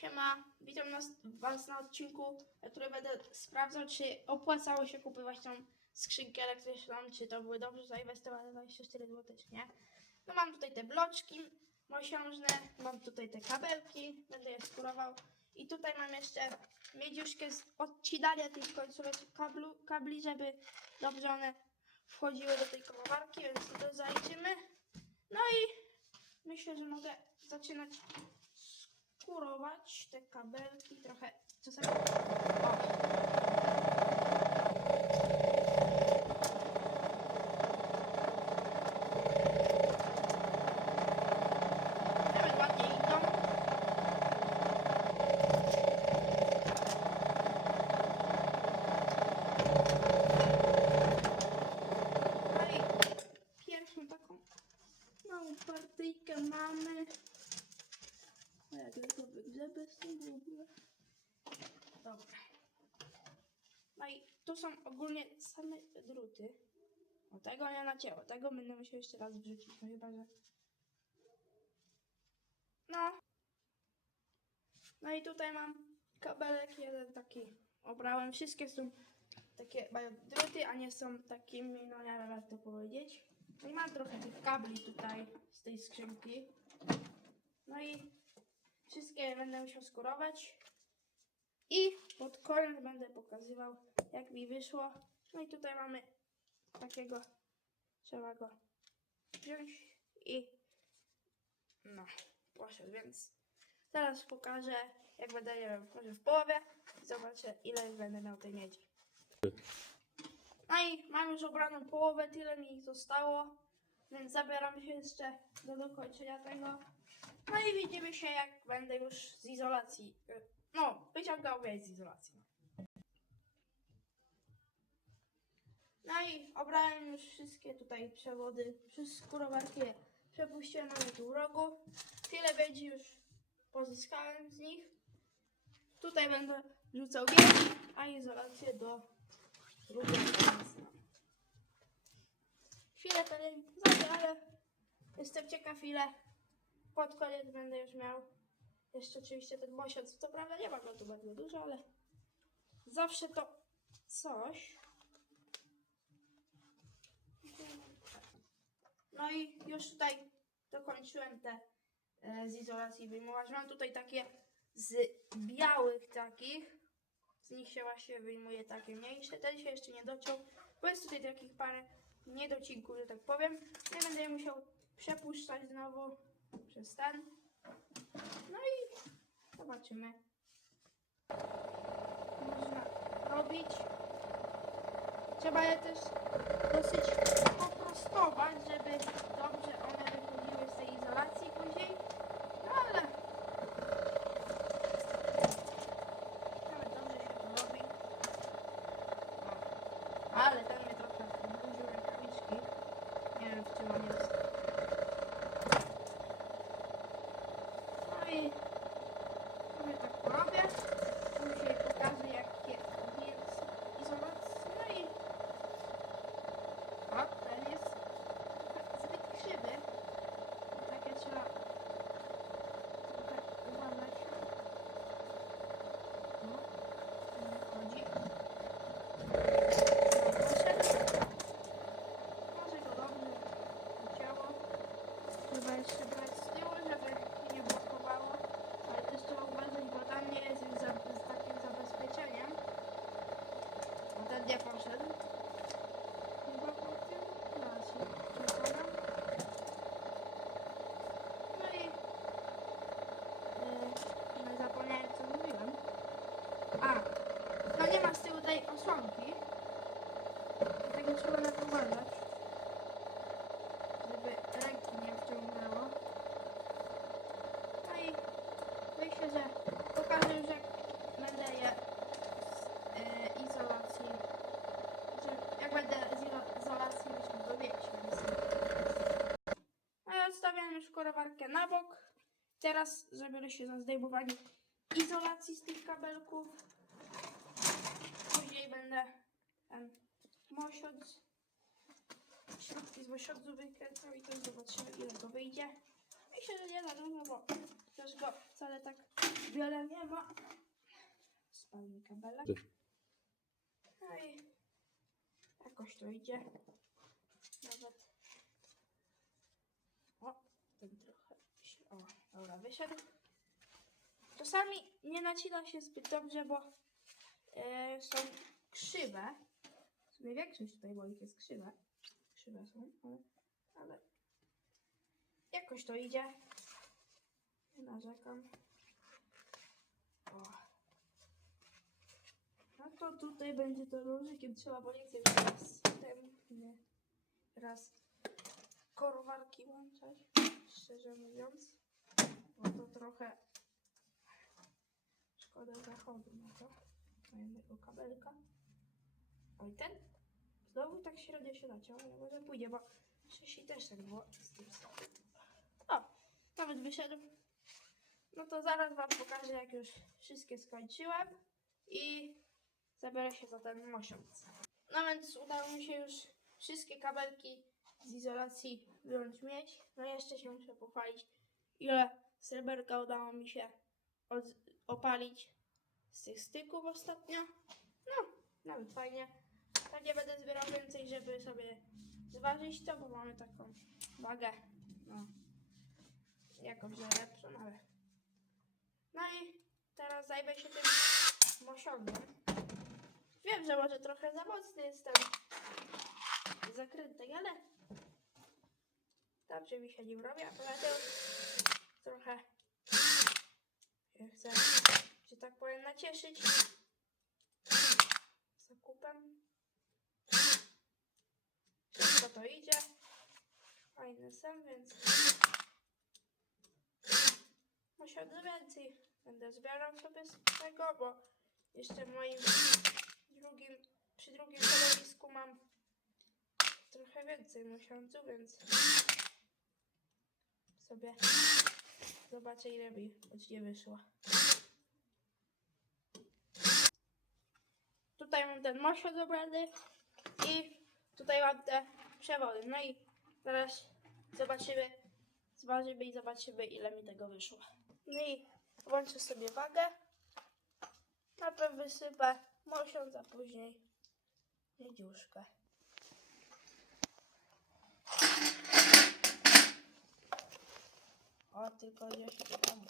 Siema, witam nas, Was na odcinku, na którym będę sprawdzał, czy opłacało się kupować tą skrzynkę elektryczną, czy to były dobrze zainwestowane 24 zł, czy nie. No mam tutaj te bloczki mosiążne, mam tutaj te kabelki, będę je skórował. I tutaj mam jeszcze miedziuszkę z odcinania tych końcówek kablu, kabli, żeby dobrze one wchodziły do tej kołowarki, więc to zajdziemy. No i myślę, że mogę zaczynać skurować te kabelki trochę czasami. Taką małą partyjkę mamy. A jak ja to wygrzebę z tym w ogóle? Dobra. No i tu są ogólnie same druty. O tego nie nacięło. Tego będę musiał jeszcze raz wrzucić. No chyba, że... No. No i tutaj mam kabelek jeden taki. Obrałem. Wszystkie są takie mają druty, a nie są takimi, no nie wiem jak to powiedzieć. No i mam trochę tych kabli tutaj z tej skrzynki. No i wszystkie będę musiał skurować. I pod koniec będę pokazywał jak mi wyszło. No i tutaj mamy takiego, trzeba go wziąć i no, poszedł, więc teraz pokażę jak będę, nie wiem, może w połowie zobaczę ile będę miał tej miedzi. No i mam już obraną połowę, tyle mi zostało, więc zabieram się jeszcze do dokończenia tego. No i widzimy się jak będę już z izolacji, y, no, wyciągał wieś z izolacji. No i obrałem już wszystkie tutaj przewody, przez skurowarki je przepuściłem mamy tu w rogu. Tyle będzie już pozyskałem z nich. Tutaj będę rzucał wieś, a izolację do drugiego miejsca. Chwilę to nie ale jestem ciekaw ile pod koniec będę już miał. Jeszcze oczywiście ten mosiąc, co prawda nie ma go tu bardzo dużo, ale zawsze to coś. No i już tutaj dokończyłem te e, z izolacji wyjmować. Mam tutaj takie z białych takich. Z nich się właśnie wyjmuje takie mniejsze. Ten się jeszcze nie dociął, bo jest tutaj takich parę niedocinków, że tak powiem. Ja będę je musiał przepuszczać znowu przez ten. No i zobaczymy. Można robić. Trzeba je też dosyć poprostować, żeby dobrze one wychodziły z tej izolacji później. No ale nawet dobrze się to robi. O. Ale ten mnie trochę wydłużył rękawiczki. Nie wiem w czym on jest. No i sobie tak porobię. Później pokażę jakie jest izolacja. No i o, ten jest zbyt krzywy. Takie trzeba trochę uważać. No, ten wychodzi. Poszedł. Może go dobrze ucięło. Trzeba jeszcze brać z tyłu, żeby nie blokowało. Ale też trzeba uważać, bo tam nie jest już za, z takim zabezpieczeniem. Bo ten nie poszedł. Chyba po tym? Zaraz się przekonam. No. Yy, no i zapomniałem co mówiłem. A! No nie ma z tyłu tej osłonki. Dlatego trzeba na to uważać. Żeby ręki nie wciągnęło. No i myślę, że pokażę już jak będę je z yy, izolacji. Znaczy, jak będę z ilo- izolacji myślę do wieś. No i odstawiam już korowarkę na bok. Teraz zabiorę się za zdejmowanie izolacji z tych kabelków. Później będę ten mosiąc, śrubki z mosiądzu wykręcał i to zobaczymy ile to wyjdzie. Myślę, że nie za dużo, bo też go wcale tak wiele nie ma. Spalny kabelek. No i jakoś to idzie. Nawet. O, ten trochę. się- O, dobra, wyszedł. Czasami nie nacina się zbyt dobrze, bo e, są krzywe. W sumie większość tutaj moich jest krzywe. Krzywe są, ale, ale jakoś to idzie. Nie narzekam. O. No to tutaj będzie to nożykiem, trzeba policję raz ten, nie, raz korwarki łączać, szczerze mówiąc, bo to trochę szkoda zachodu na to, jednego kabelka. Oj, ten znowu tak średnio się naciął, ale może pójdzie, bo wcześniej też tak było z tym. O, nawet wyszedł. No to zaraz wam pokażę, jak już wszystkie skończyłem i zabiorę się za ten mosiąc. No więc udało mi się już wszystkie kabelki z izolacji wyjąć mieć. No jeszcze się muszę pochwalić, ile sreberka udało mi się od, opalić z tych styków ostatnio. No, nawet fajnie. Tak nie będę zbierał więcej, żeby sobie zważyć to, bo mamy taką wagę. No, jakąś lepszą, ale... No i teraz zajmę się tym mosiągiem. Wiem, że może trochę za mocny jest ten zakrętek, ale dobrze mi się nim robi, a poza tym trochę chcę, że tak powiem, nacieszyć zakupem. Wszystko to idzie. Fajny sam, więc Musiałbym więcej będę zbierał sobie z tego, bo jeszcze w moim drugim, przy drugim stanowisku mam trochę więcej miesiąców, więc sobie zobaczę ile mi nie wyszło. Tutaj mam ten mosiąc obrany i tutaj mam te przewody. No i teraz zobaczymy, zważymy i zobaczymy ile mi tego wyszło. No i włączę sobie wagę. Najpierw wysypę mosiąc, a później miedziuszkę. O, tylko gdzieś tam.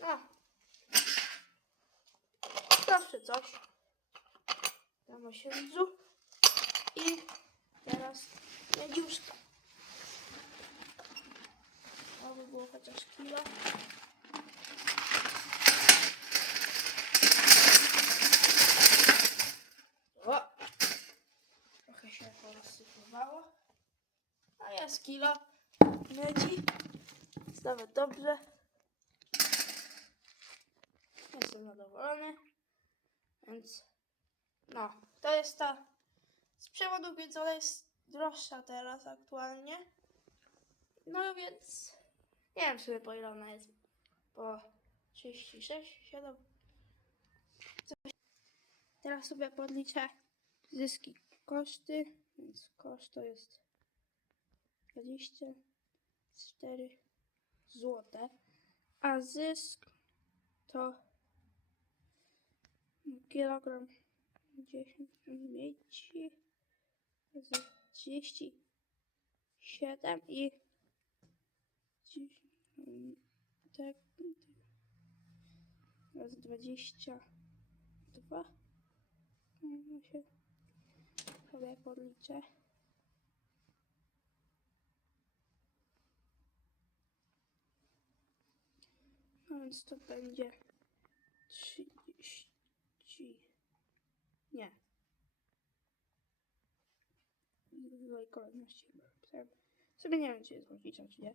No. Zawsze coś. Na mosiądzu. I teraz miedziuszka. To by było chociaż kilo. O! Trochę się porozsypywało. A jest kilo miedzi. Nawet dobrze. Jestem zadowolony. Więc no, to jest ta z przewodu, więc ona jest droższa teraz aktualnie. No więc nie wiem sobie po ile ona jest. Po 36, 7. Coś. Teraz sobie podliczę zyski, koszty. Więc koszt to jest 24 złote. A zysk to kilogram 10 miedzi razy 37 i 10, mm, tak, razy 22 no się sobie podliczę no więc to będzie 30 nie w złej kolejności. Sobie nie wiem, czy jest rozliczać, czy nie.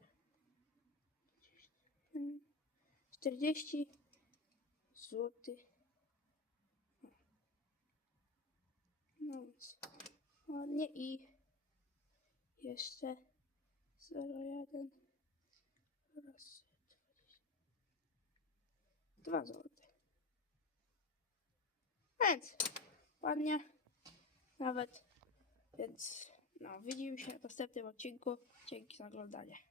40 zł. No więc ładnie i jeszcze 0,1 raz 2 zł. Więc ładnie nawet. Więc no, widzimy się w następnym odcinku. Dzięki za oglądanie.